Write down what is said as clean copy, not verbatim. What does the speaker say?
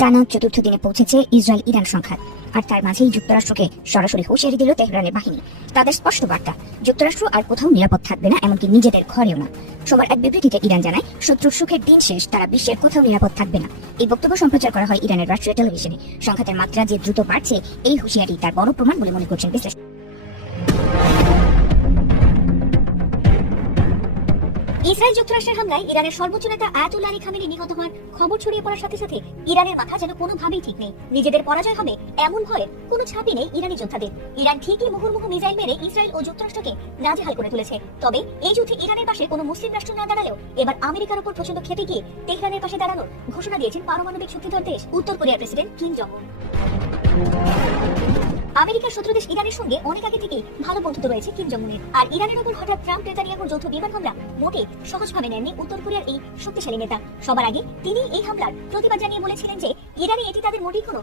টানা চতুর্থ দিনে পৌঁছেছে ইসরায়েল ইরান সংঘাত, আর তার মাঝেই যুক্তরাষ্ট্রকে সরাসরি হুঁশিয়ারি দিল তেহরানের বাহিনী। তাদের স্পষ্ট বার্তা, যুক্তরাষ্ট্র আর কোথাও নিরাপদ থাকবে না, এমনকি নিজেদের ঘরেও না। সোমবার এক বিবৃতিতে ইরান জানায়, শত্রুর সুখের দিন শেষ, তারা বিশ্বের কোথাও নিরাপদ থাকবে না। এই বক্তব্য সম্প্রচার করা হয় ইরানের রাষ্ট্রীয় টেলিভিশনে। সংঘাতের মাত্রা যে দ্রুত বাড়ছে, এই হুঁশিয়ারি তার বড় প্রমাণ বলে মনে করছেন বিশ্লেষক। ইসরায়েল যুক্তরাষ্ট্রের হামলায় ইরানের সর্বোচ্চ নেতা আয়াতুল্লাহ আলী খামেনি নিহত হওয়ার খবর ছড়িয়ে পড়ার সাথে সাথে ইরানের মাথা যেন কোনোভাবেই ঠিক নেই। নিজেদের পরাজয় হবে এমন ভয়ের কোনো ছাপই নেই ইরানি যোদ্ধাদের। ইরান ঠিকই মুহুর্মুহু মিসাইল মেরে ইসরায়েল ও যুক্তরাষ্ট্রকে নাজেহাল করে তুলেছে। তবে এই যুদ্ধে ইরানের পাশে কোনো মুসলিম রাষ্ট্র না দাঁড়ালেও এবার আমেরিকার উপর প্রচন্ড ক্ষেপে গিয়ে তেহরানের পাশে দাঁড়ানোর ঘোষণা দিয়েছেন পারমাণবিক শক্তিধর দেশ উত্তর কোরিয়ার প্রেসিডেন্ট কিম জং উন। আমেরিকার শত্রু দেশ ইরানের সঙ্গে অনেক আগে থেকেই ভালো বন্ধুত্ব রয়েছে কিম জং উনের। আর ইরানের উপর হঠাৎ ট্রাম্প নেতানিয়াহুর যৌথ বিমান হামলা মোটেই সহজভাবে নেননি উত্তর কোরিয়ার এই শক্তিশালী নেতা। সবার আগে তিনি এই হামলার প্রতিবাদ জানিয়ে বলেছিলেন যে ইরানে এটি তাদের মোটেই কোনো